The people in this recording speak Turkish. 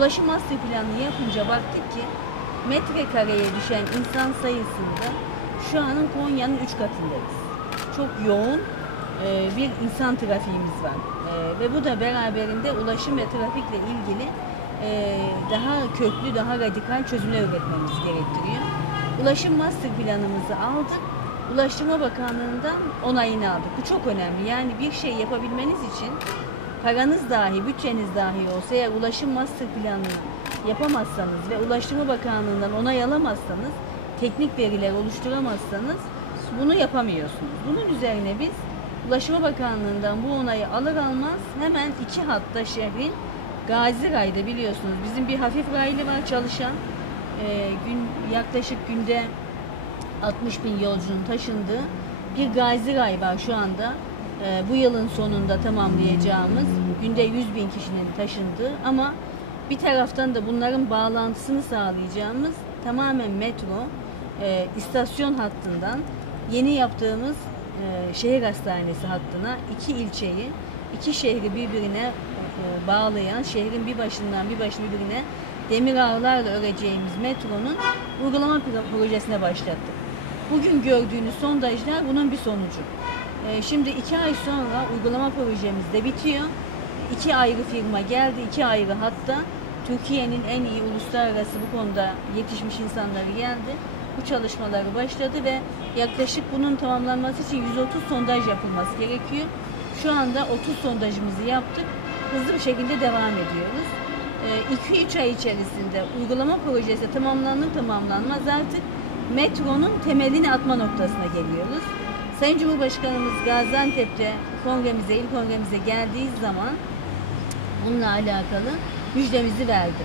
Ulaşım master planını yapınca baktık ki metrekareye düşen insan sayısında şu anın Konya'nın 3 katındayız. Çok yoğun bir insan trafiğimiz var. Ve bu da beraberinde ulaşım ve trafikle ilgili daha köklü, daha radikal çözümler üretmemiz gerektiriyor. Ulaşım master planımızı aldık. Ulaştırma Bakanlığı'ndan onayını aldık. Bu çok önemli. Yani bir şey yapabilmeniz için paranız dahi, bütçeniz dahi olsa eğer ulaşım master planını yapamazsanız ve Ulaştırma Bakanlığı'ndan onay alamazsanız, teknik veriler oluşturamazsanız bunu yapamıyorsunuz. Bunun üzerine biz Ulaştırma Bakanlığı'ndan bu onayı alır almaz hemen 2 hatta şehrin Gazi Ray'da biliyorsunuz bizim bir hafif raylı var çalışan. Yaklaşık günde 60 bin yolcunun taşındığı bir Gazi Ray var şu anda. Bu yılın sonunda tamamlayacağımız günde 100 bin kişinin taşındığı ama bir taraftan da bunların bağlantısını sağlayacağımız tamamen metro istasyon hattından yeni yaptığımız şehir hastanesi hattına 2 ilçeyi, 2 şehri birbirine bağlayan, şehrin bir başından bir başına birbirine demir ağlarla öreceğimiz metronun uygulama projesine başlattık. Bugün gördüğünüz sondajlar bunun bir sonucu. Şimdi 2 ay sonra uygulama projemiz de bitiyor. 2 ayrı firma geldi, 2 ayrı hatta. Türkiye'nin en iyi uluslararası bu konuda yetişmiş insanları geldi. Bu çalışmaları başladı ve yaklaşık bunun tamamlanması için 130 sondaj yapılması gerekiyor. Şu anda 30 sondajımızı yaptık. Hızlı bir şekilde devam ediyoruz. 2-3 ay içerisinde uygulama projesi tamamlanmaz artık metronun temelini atma noktasına geliyoruz. Sayın Cumhurbaşkanımız Gaziantep'te ilk kongremize geldiği zaman bununla alakalı müjdemizi verdi.